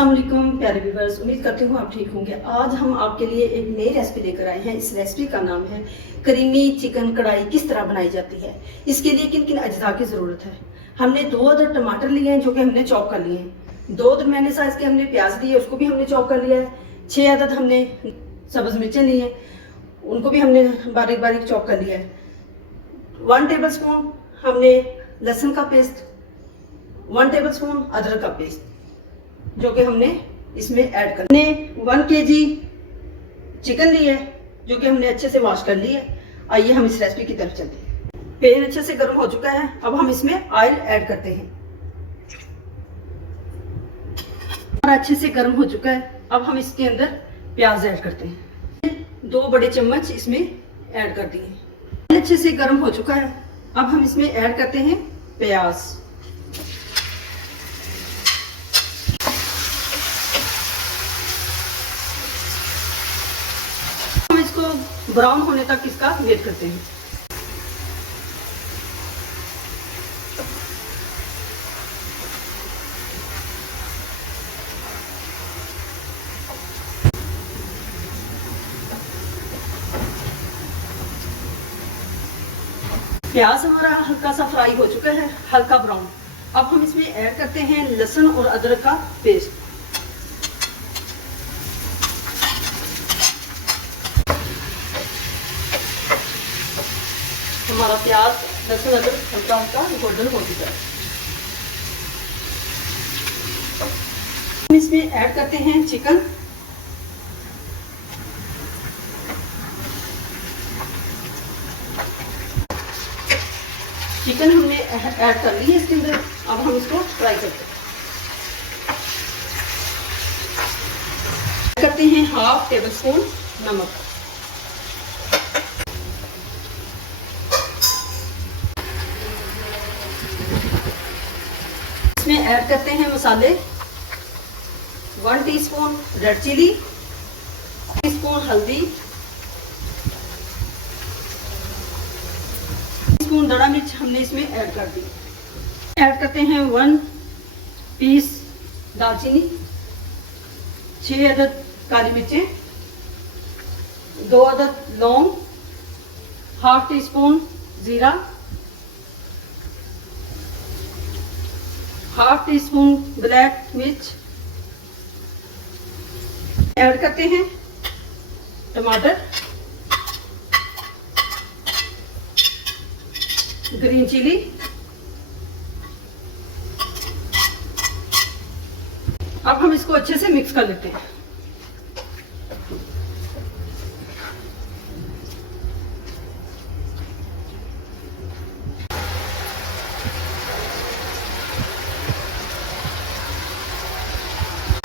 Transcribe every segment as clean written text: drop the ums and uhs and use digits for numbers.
अस्सलाम वालेकुम प्यारे व्यूअर्स, उम्मीद करती हूँ आप ठीक होंगे। आज हम आपके लिए एक नई रेसिपी लेकर आए हैं। इस रेसिपी का नाम है करीमी चिकन कढ़ाई किस तरह बनाई जाती है। इसके लिए किन किन अज्जा की ज़रूरत है। हमने 2 अदद टमाटर लिए हैं जो कि हमने चॉप कर लिए हैं। 2 दरमियाने साइज़ के हमने प्याज लिए, उसको भी हमने चॉप कर लिया है। 6 अदद हमने सब्ज़ मिर्चें ली हैं, उनको भी हमने बारीक बारीक चॉप कर लिया है। 1 टेबल स्पून हमने लहसुन का पेस्ट, 1 टेबल स्पून अदरक का पेस्ट जो कि हमने इसमें ऐड करना है। 1 kg चिकन ली है जो कि हमने अच्छे से वॉश कर ली है। आइए हम इस रेसिपी की तरफ चलते हैं। पैन अच्छे से गर्म हो चुका है, अब हम इसमें ऑयल ऐड करते हैं। अच्छे से गर्म हो चुका है, अब हम इसके अंदर प्याज ऐड करते हैं। 2 बड़े चम्मच इसमें ऐड कर दिए। अच्छे से गर्म हो चुका है, अब हम इसमें ऐड करते हैं प्याज। ब्राउन होने तक इसका वेट करते हैं। प्याज हमारा हल्का सा फ्राई हो चुका है, हल्का ब्राउन। अब हम इसमें ऐड करते हैं लहसुन और अदरक का पेस्ट। हमारा प्याज लहसुन अदरक हल्का हल्का गोल्डन हो चुका है। हम इसमें ऐड करते हैं चिकन। चिकन हमने ऐड कर ली है इसके अंदर, अब हम इसको फ्राई करते हैं। करते हैं 1/2 टेबल स्पून नमक। इसमें ऐड करते हैं मसाले। 1 टीस्पून रेड चिली, टीस्पून हल्दी, टीस्पून दड़ा मिर्च हमने इसमें ऐड कर दी। ऐड करते हैं 1 पीस दालचीनी, 6 अदद काली मिर्चें, 2 अदद लौंग, 1/2 टीस्पून जीरा, 1/2 टीस्पून ब्लैक मिर्च। ऐड करते हैं टमाटर, ग्रीन चिली, अब हम इसको अच्छे से मिक्स कर लेते हैं।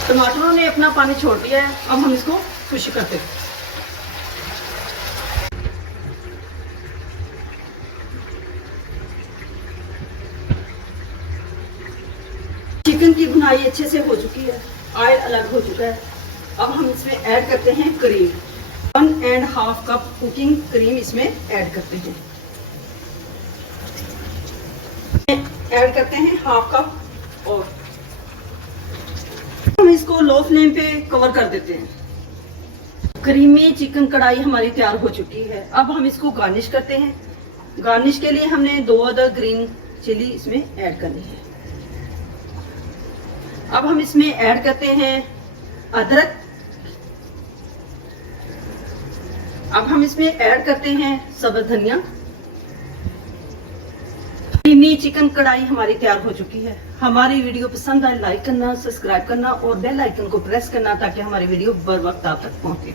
टमाटरों ने अपना पानी छोड़ दिया है, अब हम इसको खुश करते हैं। चिकन की भुनाई अच्छे से हो चुकी है, ऑयल अलग हो चुका है। अब हम इसमें ऐड करते हैं क्रीम। 1.5 कप कुकिंग क्रीम इसमें ऐड करते हैं। ऐड करते हैं 1/2 कप और हम इसको लो फ्लेम पे कवर कर देते हैं। क्रीमी चिकन कढ़ाई हमारी तैयार हो चुकी है। अब हम इसको गार्निश करते हैं। गार्निश के लिए हमने 2 अदद ग्रीन चिली इसमें ऐड करनी है। अब हम इसमें ऐड करते हैं अदरक। अब हम इसमें ऐड करते हैं सब्ज़ धनिया। क्रीमी चिकन कढ़ाई हमारी तैयार हो चुकी है। हमारी वीडियो पसंद आए लाइक करना, सब्सक्राइब करना और बेल आइकन को प्रेस करना ताकि हमारी वीडियो बर वक्त आप तक पहुंचे।